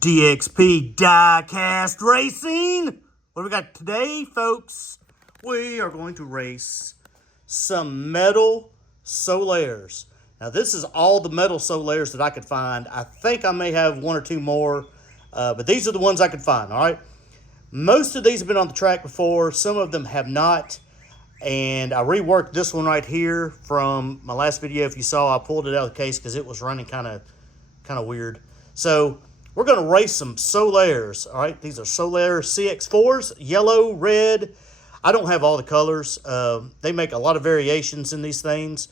DXP Diecast Racing. What do we got today, folks? We are going to race some metal Solaires. Now, this is all the metal Solaires that I could find. I think I may have one or two more, but these are the ones I could find, all right? Most of these have been on the track before. Some of them have not. And I reworked this one right here from my last video. If you saw, I pulled it out of the case because it was running kind of weird. So we're going to race some Solaires, all right? These are Solaire CX4s, yellow, red. I don't have all the colors. They make a lot of variations in these things.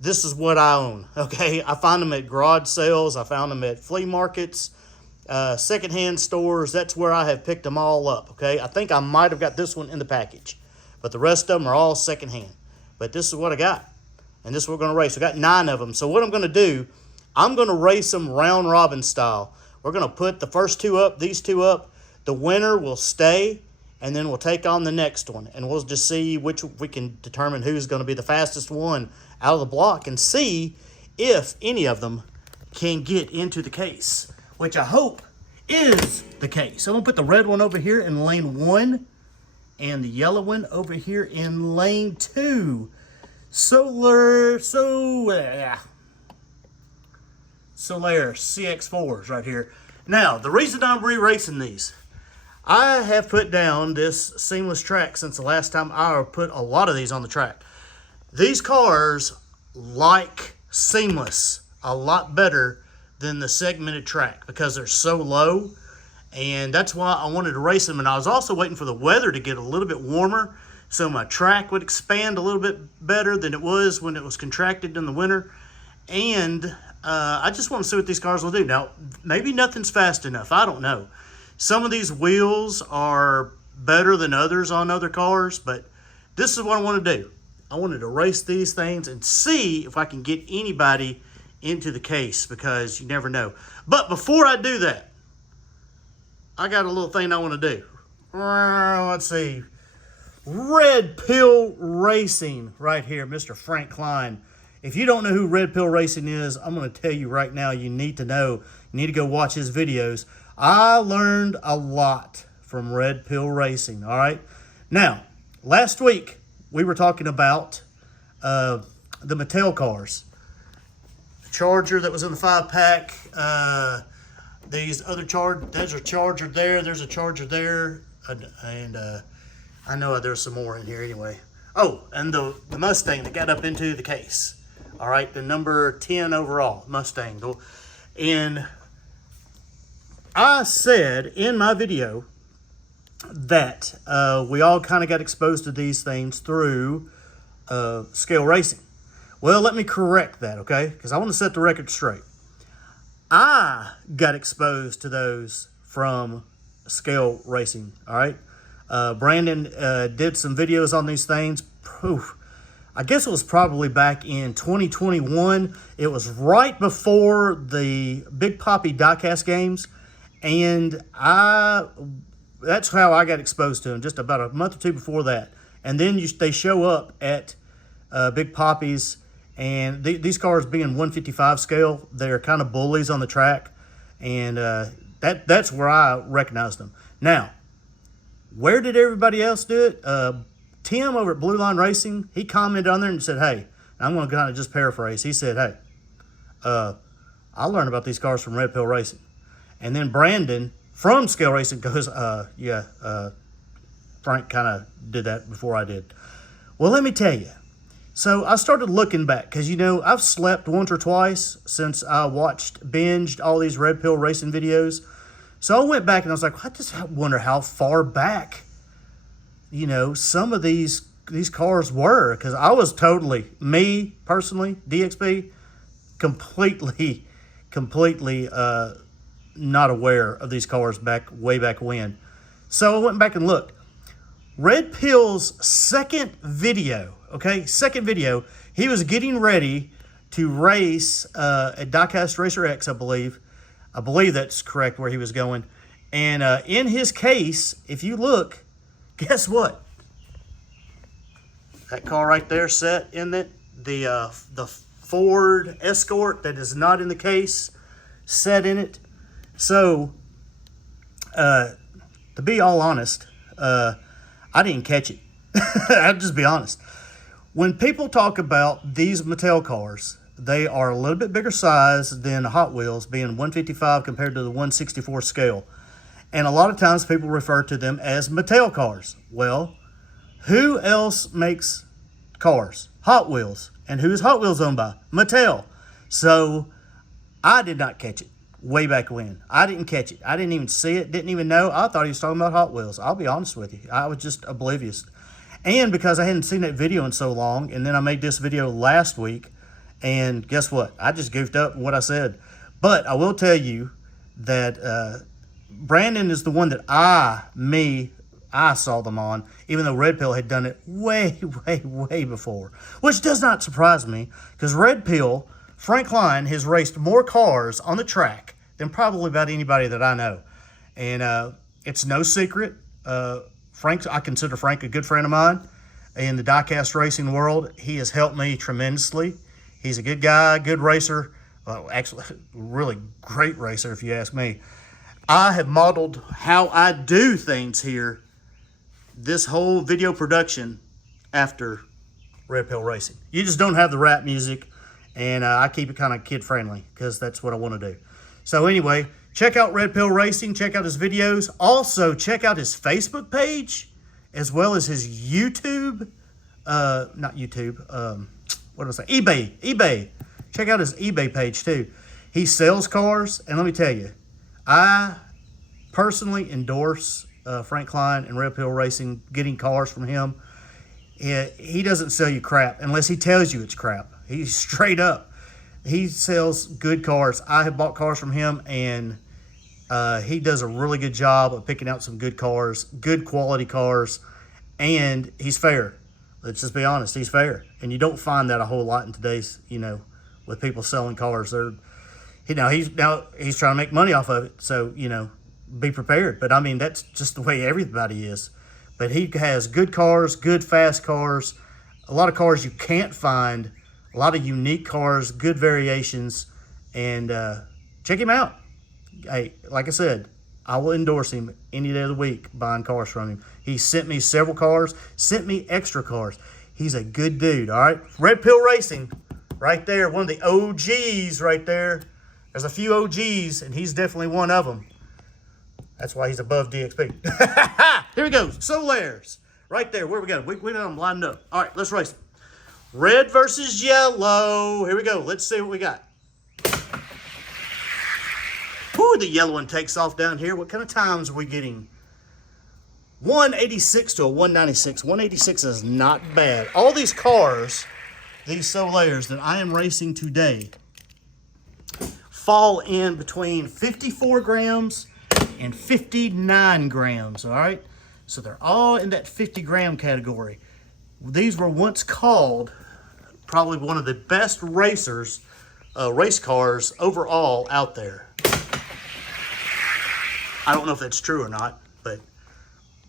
This is what I own, okay? I find them at garage sales. I found them at flea markets, secondhand stores. That's where I have picked them all up, okay? I think I might have got this one in the package, but the rest of them are all secondhand. But this is what I got, and this is what we're going to race. I got 9 of them. So what I'm going to do, I'm going to race them round robin style. We're going to put the first 2 up, these 2 up. The winner will stay, and then we'll take on the next one, and we'll just see which we can determine who's going to be the fastest one out of the block and see if any of them can get into the case, which I hope is the case. I'm going to put the red one over here in lane 1 and the yellow one over here in lane 2. Solaire CX4s right here. Now, the reason I'm re-racing these, I have put down this seamless track since the last time I put a lot of these on the track. These cars like seamless a lot better than the segmented track because they're so low, and that's why I wanted to race them. And I was also waiting for the weather to get a little bit warmer so my track would expand a little bit better than it was when it was contracted in the winter. And I just want to see what these cars will do. Now, maybe nothing's fast enough. I don't know. Some of these wheels are better than others on other cars, but this is what I want to do. I wanted to race these things and see if I can get anybody into the case because you never know. But before I do that, I got a little thing I want to do. Let's see. Red Pill Racing right here, Mr. Frank Klein. If you don't know who Red Pill Racing is, I'm going to tell you right now, you need to know. You need to go watch his videos. I learned a lot from Red Pill Racing, all right? Now, last week, we were talking about the Mattel cars. The Charger that was in the 5-pack. These other there's a Charger there. There's a Charger there. And I know there's some more in here anyway. Oh, and the Mustang that got up into the case. All right, the number 10 overall Mustang. And I said in my video that we all kind of got exposed to these things through scale racing. Well, let me correct that, okay? Because I want to set the record straight. I got exposed to those from scale racing, all right? Brandon did some videos on these things. Poof. I guess it was probably back in 2021. It was right before the Big Papi diecast games. And that's how I got exposed to them, just about a month or 2 before that. And then they show up at Big Papi's, and these cars being 155 scale, they're kind of bullies on the track. And that's where I recognized them. Now, where did everybody else do it? Tim over at Blue Line Racing, he commented on there and said, hey, I'm going to kind of just paraphrase. He said, hey, I learned about these cars from Red Pill Racing. And then Brandon from Scale Racing goes, Frank kind of did that before I did. Well, let me tell you. So I started looking back because, you know, I've slept once or twice since I binged all these Red Pill Racing videos. So I went back and I was like, I just wonder how far back, you know, some of these cars were. Because I was totally, me personally, DXP, completely not aware of these cars way back when. So I went back and looked. Red Pill's second video, he was getting ready to race at Diecast Racer X, I believe. I believe that's correct where he was going. And in his case, if you look, guess what? That car right there set in it, the Ford Escort that is not in the case, set in it. So To be all honest, I didn't catch it. I'll just be honest. When people talk about these Mattel cars, they are a little bit bigger size than Hot Wheels, being 155 compared to the 164 scale. And a lot of times people refer to them as Mattel cars. Well, who else makes cars? Hot Wheels. And who is Hot Wheels owned by? Mattel. So I did not catch it way back when. I didn't catch it. I didn't even see it, didn't even know. I thought he was talking about Hot Wheels. I'll be honest with you. I was just oblivious. And because I hadn't seen that video in so long, and then I made this video last week, and guess what? I just goofed up what I said. But I will tell you that Brandon is the one that I saw them on, even though Red Pill had done it way, way, way before. Which does not surprise me, because Red Pill, Frank Klein, has raced more cars on the track than probably about anybody that I know. And it's no secret. I consider Frank a good friend of mine in the diecast racing world. He has helped me tremendously. He's a good guy, good racer. Well, actually, really great racer, if you ask me. I have modeled how I do things here, this whole video production, after Red Pill Racing. You just don't have the rap music, and I keep it kind of kid-friendly because that's what I want to do. So anyway, check out Red Pill Racing. Check out his videos. Also, check out his Facebook page as well as his YouTube. Not YouTube. What was I saying? eBay. Check out his eBay page too. He sells cars, and let me tell you, I personally endorse Frank Klein and Red Pill Racing, getting cars from him. He doesn't sell you crap unless he tells you it's crap. He's straight up. He sells good cars. I have bought cars from him, and he does a really good job of picking out some good cars, good quality cars, and he's fair. Let's just be honest, he's fair. And you don't find that a whole lot in today's, with people selling cars. He's trying to make money off of it, so, be prepared. But, I mean, that's just the way everybody is. But he has good cars, good fast cars, a lot of cars you can't find, a lot of unique cars, good variations, and check him out. Hey, like I said, I will endorse him any day of the week buying cars from him. He sent me several cars, sent me extra cars. He's a good dude, all right? Red Pill Racing, right there, one of the OGs right there. There's a few OGs, and he's definitely one of them. That's why he's above DXP. Here we go, Solaire's. Right there, where we go? We got them lined up. All right, let's race them. Red versus yellow. Here we go. Let's see what we got. Ooh, the yellow one takes off down here. What kind of times are we getting? 186 to a 196. 186 is not bad. All these cars, these Solaire's that I am racing today, fall in between 54 grams and 59 grams, all right? So they're all in that 50-gram category. These were once called probably one of the best race cars overall out there. I don't know if that's true or not, but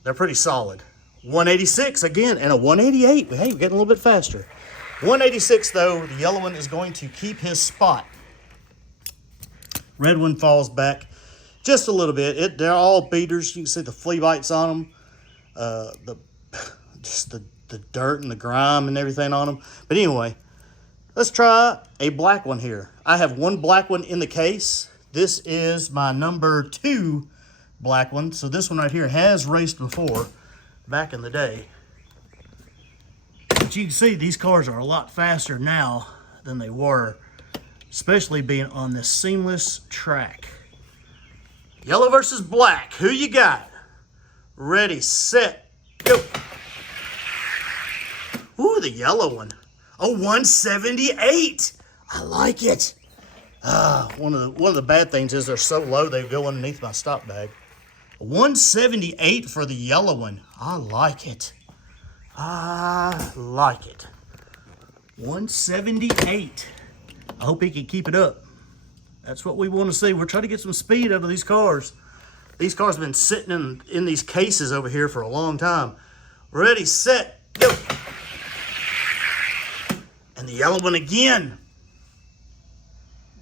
they're pretty solid. 186 again, and a 188. Hey, we're getting a little bit faster. 186 though, the yellow one is going to keep his spot. Red one falls back just a little bit. They're all beaters. You can see the flea bites on them. The dirt and the grime and everything on them. But anyway, let's try a black one here. I have one black one in the case. This is my number 2 black one. So this one right here has raced before back in the day. But you can see these cars are a lot faster now than they were, especially being on this seamless track. Yellow versus black. Who you got? Ready, set, go. Ooh, the yellow one. Oh, 178. I like it. One of the bad things is they're so low they go underneath my stop bag. 178 for the yellow one. I like it. I like it. 178. I hope he can keep it up. That's what we want to see. We're trying to get some speed out of these cars. These cars have been sitting in these cases over here for a long time. Ready, set, go. And the yellow one again.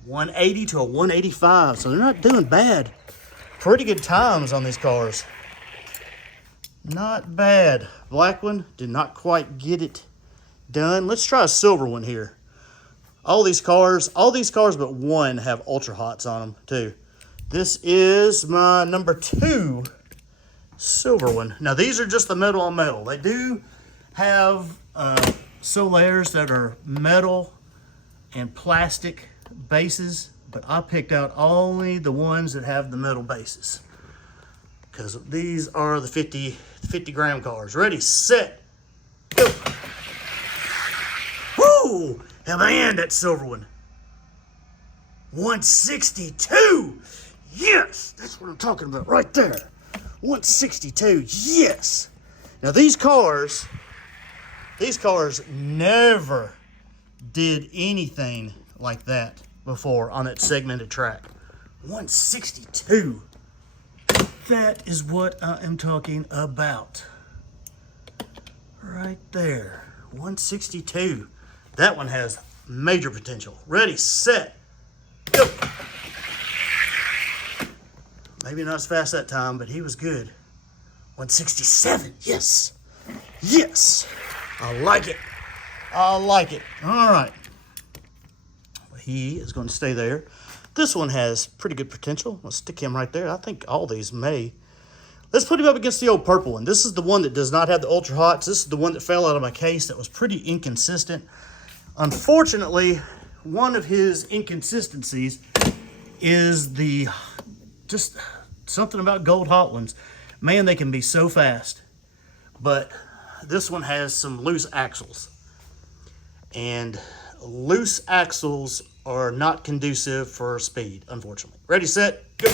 180 to a 185. So they're not doing bad. pretty good times on these cars. Not bad. Black one, did not quite get it done. Let's try a silver one here. All these cars but one have ultra hots on them too. This is my number 2 silver one. Now these are just the metal on metal. They do have Solairs that are metal and plastic bases, but I picked out only the ones that have the metal bases, because these are the 50 gram cars. Ready, set, go. Woo! And man, that silver one. 162. Yes, that's what I'm talking about right there. 162. Yes. Now these cars never did anything like that before on that segmented track. 162. That is what I am talking about. Right there. 162. That one has major potential. Ready, set, go. Maybe not as fast that time, but he was good. 167. Yes. Yes. I like it. I like it. All right. He is going to stay there. This one has pretty good potential. Let's stick him right there. I think all these may. Let's put him up against the old purple one. This is the one that does not have the ultra hots. This is the one that fell out of my case that was pretty inconsistent. Unfortunately, one of his inconsistencies is just something about gold hot ones. Man, they can be so fast. But this one has some loose axles. And loose axles are not conducive for speed, unfortunately. Ready, set, go.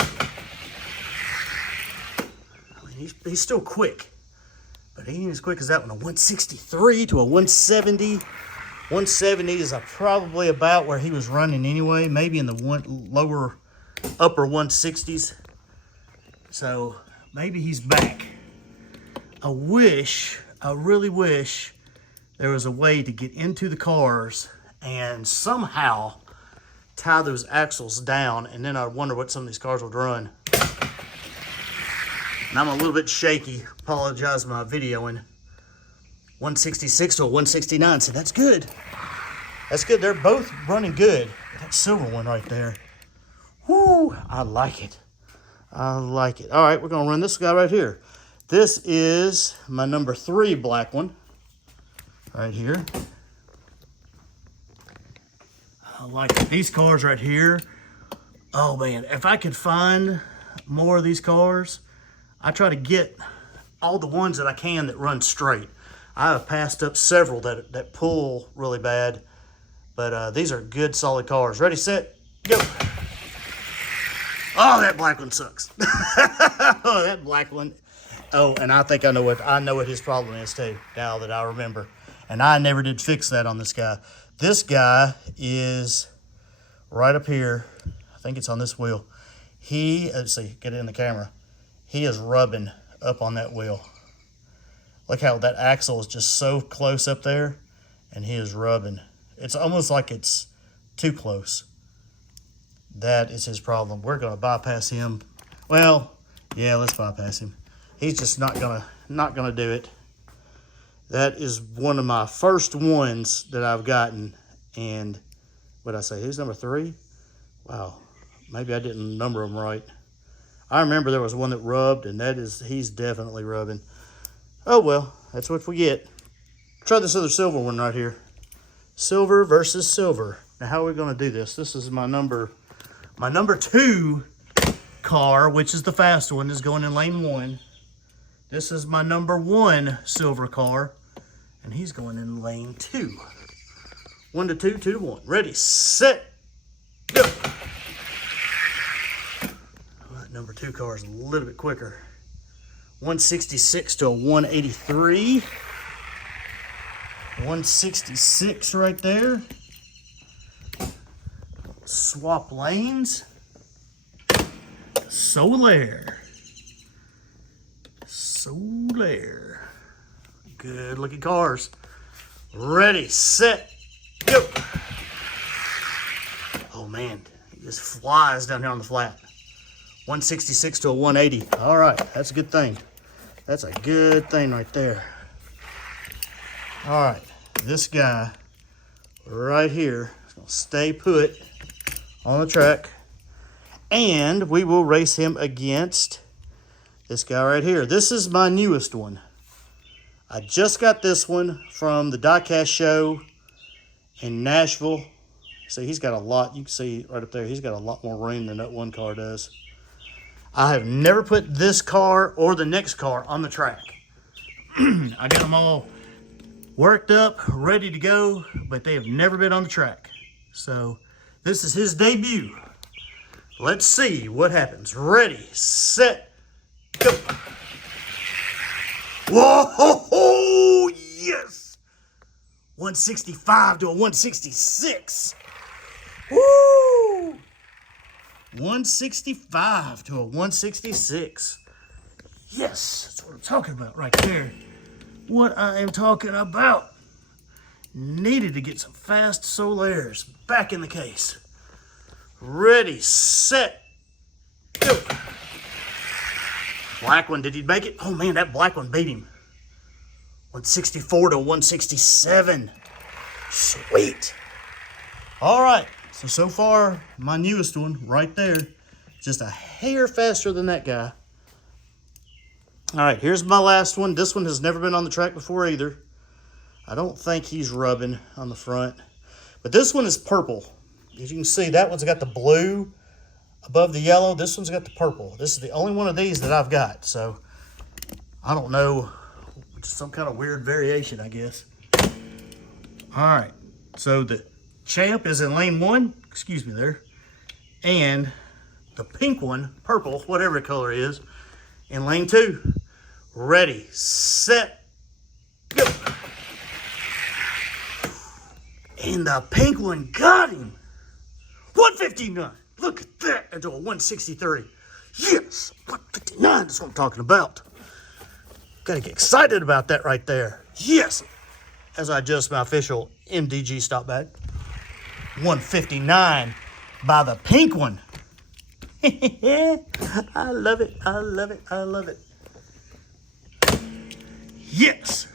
I mean, he's still quick, but he ain't as quick as that one. A 163 to a 170. 170 is probably about where he was running anyway, maybe in the upper 160s. So maybe he's back. I really wish there was a way to get into the cars and somehow tie those axles down, and then I wonder what some of these cars would run. And I'm a little bit shaky. Apologize for my videoing. 166 to a 169. So that's good. That's good. They're both running good. That silver one right there. Whoo! I like it. I like it. All right, we're going to run this guy right here. This is my number 3 black one. Right here. I like it. These cars right here. Oh man, if I could find more of these cars, I try to get all the ones that I can that run straight. I have passed up several that pull really bad, but these are good, solid cars. Ready, set, go. Oh, that black one sucks. Oh, that black one. Oh, and I think I know what his problem is too, now that I remember. And I never did fix that on this guy. This guy is right up here. I think it's on this wheel. Let's see, get it in the camera. He is rubbing up on that wheel. Look how that axle is just so close up there, and he is rubbing. It's almost like it's too close. That is his problem. We're gonna bypass him. Well, yeah, let's bypass him. He's just not gonna do it. That is one of my first ones that I've gotten. And what did I say? Who's number 3? Wow, maybe I didn't number them right. I remember there was one that rubbed, and he's definitely rubbing. Oh well, that's what we get. Try this other silver one right here. Silver versus silver. Now how are we gonna do this? This is my number 2 car, which is the fast one, is going in lane 1. This is my number 1 silver car, and he's going in lane 2. 1 to 2, 2 to 1. Ready, set, go. Well, that number 2 car is a little bit quicker. 166 to a 183. 166 right there. Swap lanes. Solaire. Solaire. Good looking cars. Ready, set, go. Oh man, he just flies down here on the flat. 166 to a 180. All right, that's a good thing. That's a good thing right there. All right, this guy right here is gonna stay put on the track, and we will race him against this guy right here. This is my newest one. I just got this one from the diecast show in Nashville. See, he's got a lot. You can see right up there, he's got a lot more room than that one car does. I have never put this car or the next car on the track. I got them all worked up, ready to go, but they have never been on the track. So this is his debut. Let's see what happens. Ready, set, go. Whoa, yes. 165 to a 166. Woo! 165 to a 166. Yes, that's what I'm talking about right there. What I am talking about. Needed to get some fast Solairs back in the case. Ready, set, go. Black one, did he make it? Oh man, that black one beat him. 164 to 167. Sweet. All right, so far, my newest one right there, just a hair faster than that guy. All right, here's my last one. This one has never been on the track before either. I don't think he's rubbing on the front, but this one is purple. As you can see, that one's got the blue above the yellow. This one's got the purple. This is the only one of these that I've got, so I don't know, just some kind of weird variation, I guess. All right, so the champ is in lane 1, excuse me there, and the pink one, purple, whatever color it is, in lane 2. Ready, set, go. And the pink one got him. 159. Look at that, into a 163. Yes, 159, that's what I'm talking about. Gotta get excited about that right there. Yes, as I adjust my official MDG stop back. 159 by the pink one. I love it, I love it, I love it. Yes,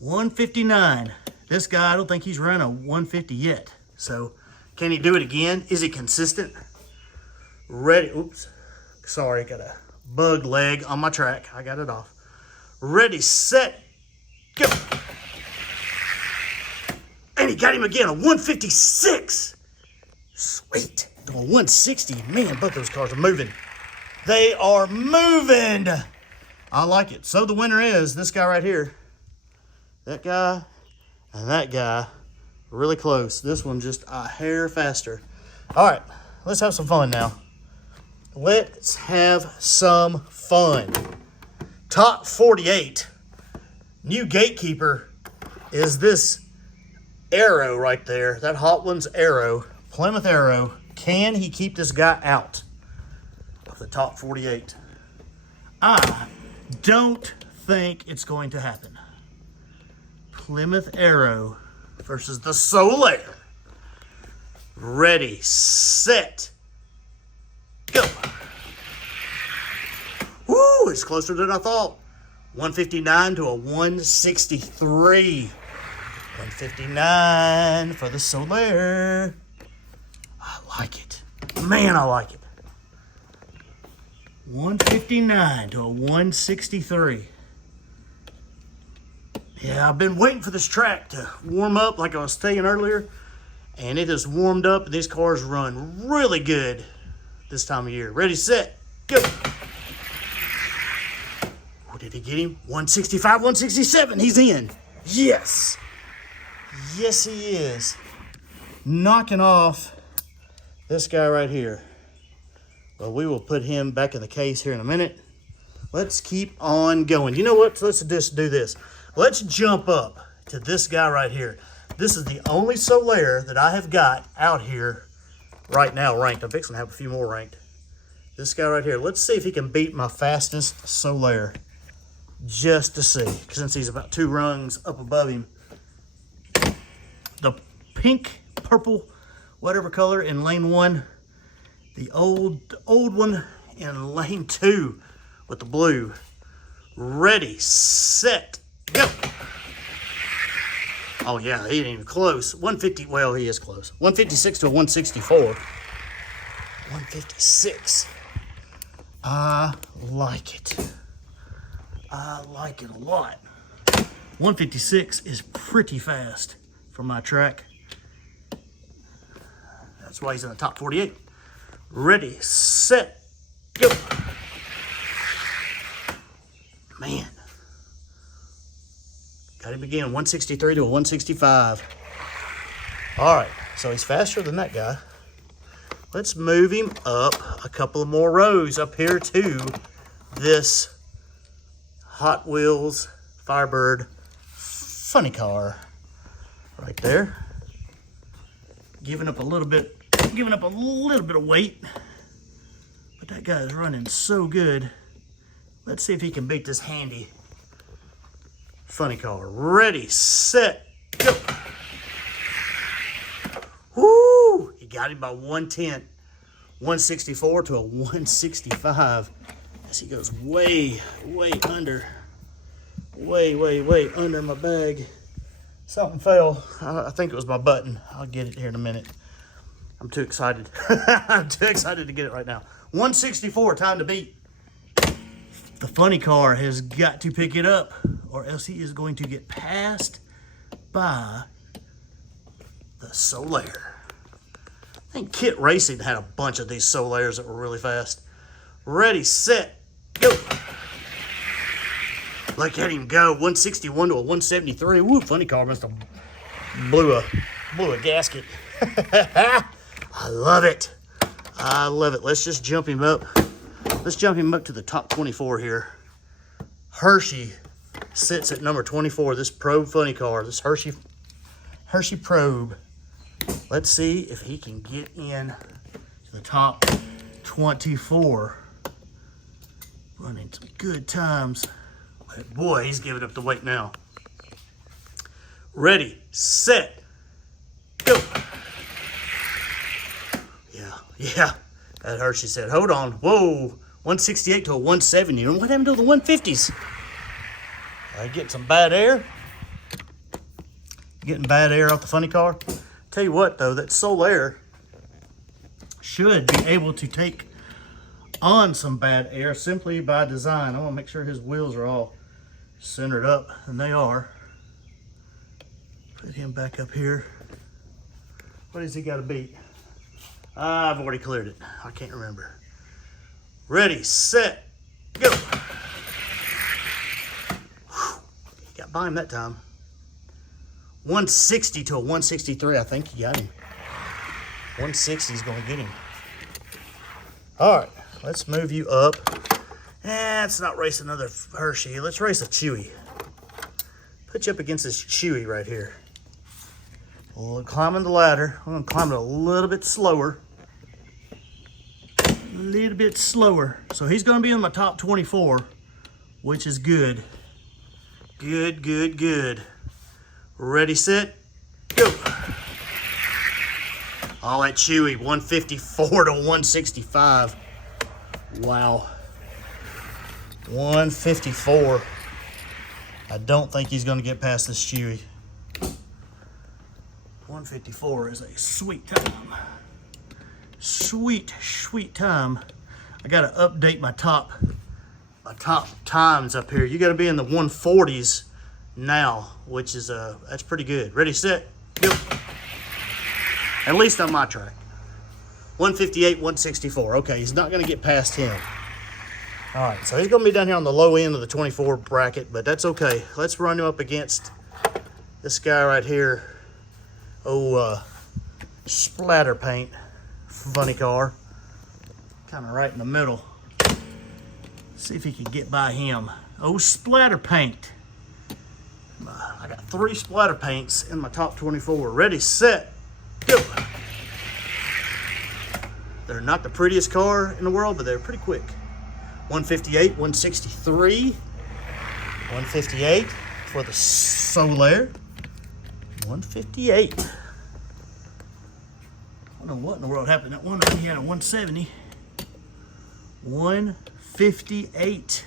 159. This guy, I don't think he's run a 150 yet. So, can he do it again? Is he consistent? Ready, oops, sorry, got a bug leg on my track. I got it off. Ready, set, go. And he got him again, a 156. Sweet, a 160. Man, both those cars are moving. They are moving. I like it. So the winner is this guy right here. That guy and that guy, really close. This one just a hair faster. All right, let's have some fun now. Let's have some fun. Top 48. New gatekeeper is this Arrow right there. That Hot Ones Arrow, Plymouth Arrow. Can he keep this guy out of the top 48? I don't think it's going to happen. Plymouth Arrow versus the Solaire. Ready, set, go. Woo, it's closer than I thought. 159 to a 163. 159 for the Solaire. I like it. Man, I like it. 159 to a 163. Yeah, I've been waiting for this track to warm up like I was saying earlier. And it has warmed up, and these cars run really good this time of year. Ready, set, go. Oh, did he get him? 165, 167. He's in. Yes. Yes, he is. Knocking off this guy right here. Well, we will put him back in the case here in a minute. Let's keep on going. You know what? Let's just do this. Let's jump up to this guy right here. This is the only Solaire that I have got out here right now ranked. I'm fixing to have a few more ranked. This guy right here. Let's see if he can beat my fastest Solaire. Just to see, since he's about 2 rungs up above him. The pink, purple, whatever color in lane 1. The old one in lane 2 with the blue. Ready, set, go. Oh yeah, he ain't even close. 150, well, he is close. 156 to a 164. 156. I like it. I like it a lot. 156 is pretty fast for my track. That's why he's in the top 48. Ready, set, go. Man. Got him again, 163 to a 165. All right, so he's faster than that guy. Let's move him up a couple of more rows up here to this Hot Wheels Firebird funny car right there. Giving up a little bit of weight, but that guy is running so good. Let's see if he can beat this handy funny car. Ready, set, go. Woo! He got him by 110. 164 to a 165. As he goes way under. Way under my bag. Something fell. I think it was my button. I'll get it here in a minute. I'm too excited. I'm too excited to get it right now. 164, time to beat. The funny car has got to pick it up, or else he is going to get passed by the Solaire. I think Kit Racing had a bunch of these Solairs that were really fast. Ready, set, go. Look at him go. 161 to a 173. Woo, funny car must have blew a gasket. I love it. I love it. Let's just jump him up. Let's jump him up to the top 24 here. Hershey sits at number 24. This Probe funny car. This Hershey Probe. Let's see if he can get in to the top 24. Running some good times. But boy, he's giving up the weight now. Ready, set, go. Yeah. That Hershey said, hold on. Whoa. 168 to a 170. And what happened to the 150s? I get some bad air. Getting bad air off the funny car. Tell you what, though, that Solaire should be able to take on some bad air simply by design. I want to make sure his wheels are all centered up, and they are. Put him back up here. What has he got to beat? I've already cleared it. I can't remember. Ready, set, go. Whew. He got by him that time. 160 to a 163. I think he got him. 160 is going to get him. All right, let's move you up. Let's not race another Hershey. Let's race a Chewy. Put you up against this Chewy right here. Climbing the ladder. I'm going to climb it a little bit slower. So he's going to be in my top 24, which is good. Good. Ready, set, go. All that Chewy, 154 to 165. Wow. 154. I don't think he's going to get past this Chewy. 154 is a sweet time. Sweet time. I got to update my top times up here. You got to be in the 140s now, which is that's pretty good. Ready, set, go. At least on my track. 158, 164. Okay, he's not going to get past him. All right, so he's going to be down here on the low end of the 24 bracket, but that's okay. Let's run him up against this guy right here. Splatter paint. Funny car. Kind of right in the middle. See if he can get by him. Splatter paint. I got 3 splatter paints in my top 24. Ready, set, go. They're not the prettiest car in the world, but they're pretty quick. 158, 163. 158 for the Solaire. 158. don't know what in the world happened. That one he had a 170. 158.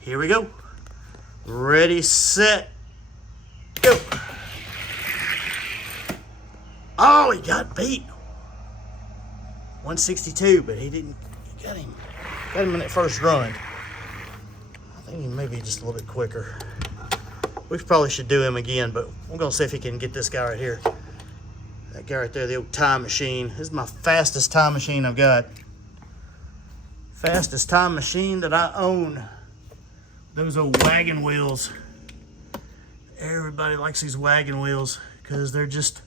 Here we go. Ready, set, go. Oh, he got beat. 162, but he didn't. He got him in that first run. I think he may be just a little bit quicker. We probably should do him again, but we're gonna see if he can get this guy right here. That guy right there, the old time machine. This is my fastest time machine I've got. Fastest time machine that I own. Those old wagon wheels. Everybody likes these wagon wheels because they're just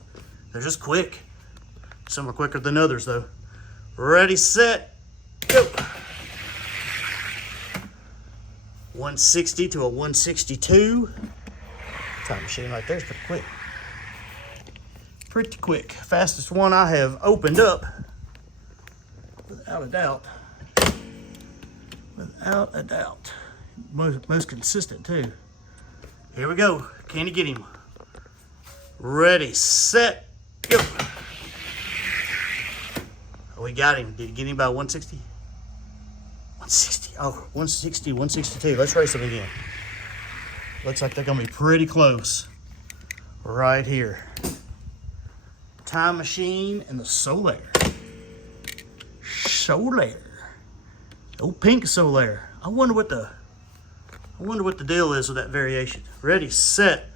quick. Some are quicker than others though. Ready, set, go. 160 to a 162. Time machine right there is pretty quick. Pretty quick. Fastest one I have opened up. Without a doubt. Without a doubt. Most consistent too. Here we go. Can you get him? Ready, set, go. Oh, we got him. Did you get him by 160? 160. Oh, 160, 162. Let's race him again. Looks like they're going to be pretty close. Right here. Time machine and the Solaire. Solaire. Old pink Solaire. I wonder what the deal is with that variation. Ready, set,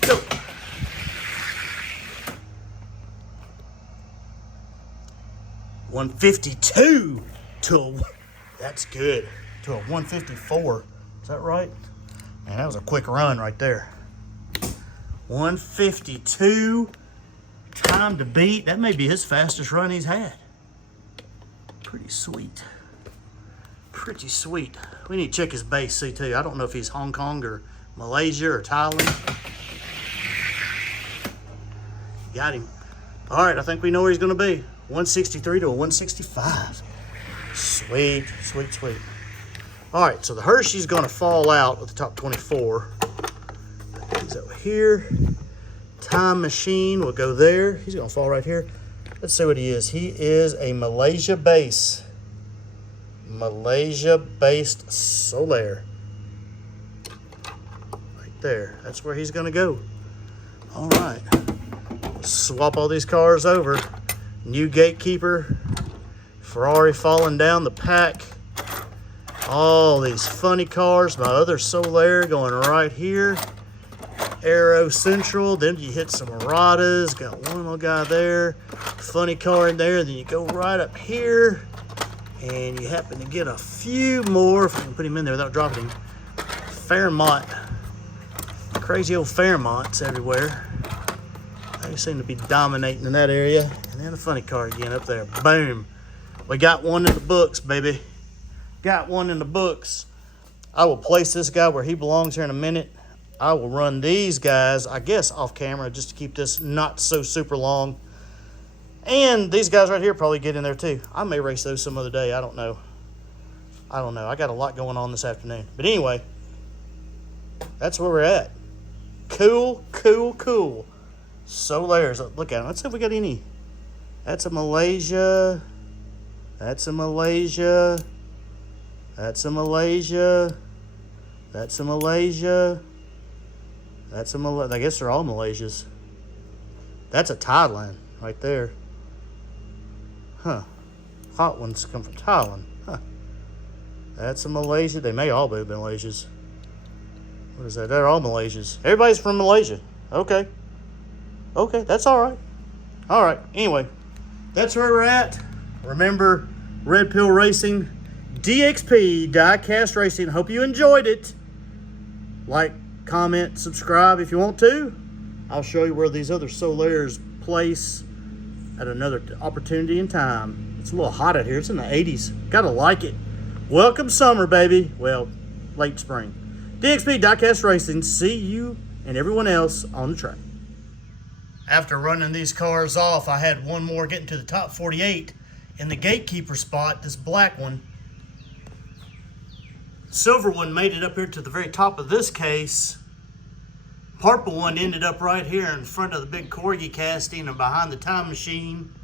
go. $152 to a, that's good, to a 154. Is that right? Man, that was a quick run right there. 152, time to beat. That may be his fastest run he's had. Pretty sweet. Pretty sweet. We need to check his base, see too. I don't know if he's Hong Kong or Malaysia or Thailand. Got him. All right, I think we know where he's going to be. 163 to a 165. Sweet, sweet, sweet. All right, so the Hershey's going to fall out with the top 24. He's over here. Time machine will go there. He's going to fall right here. Let's see what he is. He is a Malaysia base. Malaysia-based Solaire. Right there. That's where he's going to go. All right. Swap all these cars over. New gatekeeper. Ferrari falling down the pack. All these funny cars. My other Solaire going right here. Aero Central. Then you hit some Muratas. Got one little guy there. Funny car in there. Then you go right up here. And you happen to get a few more, if I can put him in there without dropping him. Fairmont. Crazy old Fairmonts everywhere. They seem to be dominating in that area. And then a funny car again up there. Boom. We got one in the books, baby. Got one in the books. I will place this guy where he belongs here in a minute. I will run these guys, I guess, off camera just to keep this not so super long. And these guys right here probably get in there too. I may race those some other day. I don't know. I got a lot going on this afternoon. But anyway, that's where we're at. Cool, cool, cool. Solaire's. Look at them. Let's see if we got any. That's a Malaysia. That's a Malaysia. That's a Malaysia. That's a Malaysia. That's a Malaysia. I guess they're all Malaysias. That's a Thailand right there. Huh. Hot ones come from Thailand. Huh. That's a Malaysia. They may all be Malaysias. What is that? They're all Malaysias. Everybody's from Malaysia. Okay. Okay, that's all right. All right. Anyway, that's where we're at. Remember, Red Pill Racing, DXP, Diecast Racing. Hope you enjoyed it. Like, comment, subscribe if you want to. I'll show you where these other Solaire's place at another opportunity in time. It's a little hot out here. It's in the 80s. Gotta like it. Welcome summer, baby. Well, late spring. DXP Diecast Racing. See you and everyone else on the track. After running these cars off, I had one more getting to the top 48 in the gatekeeper spot, this black one. Silver one made it up here to the very top of this case. purple one ended up right here in front of the big corgi casting and behind the time machine.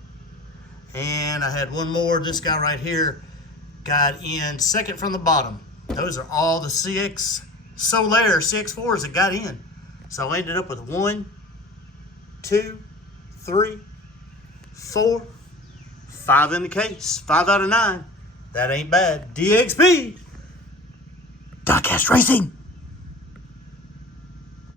And I had one more. This guy right here got in second from the bottom. Those are all the CX Solaire CX4s that got in. So I ended up with 1, 2, 3, 4, 5 in the case. 5 out of 9. That ain't bad. DXP. Diecast Racing.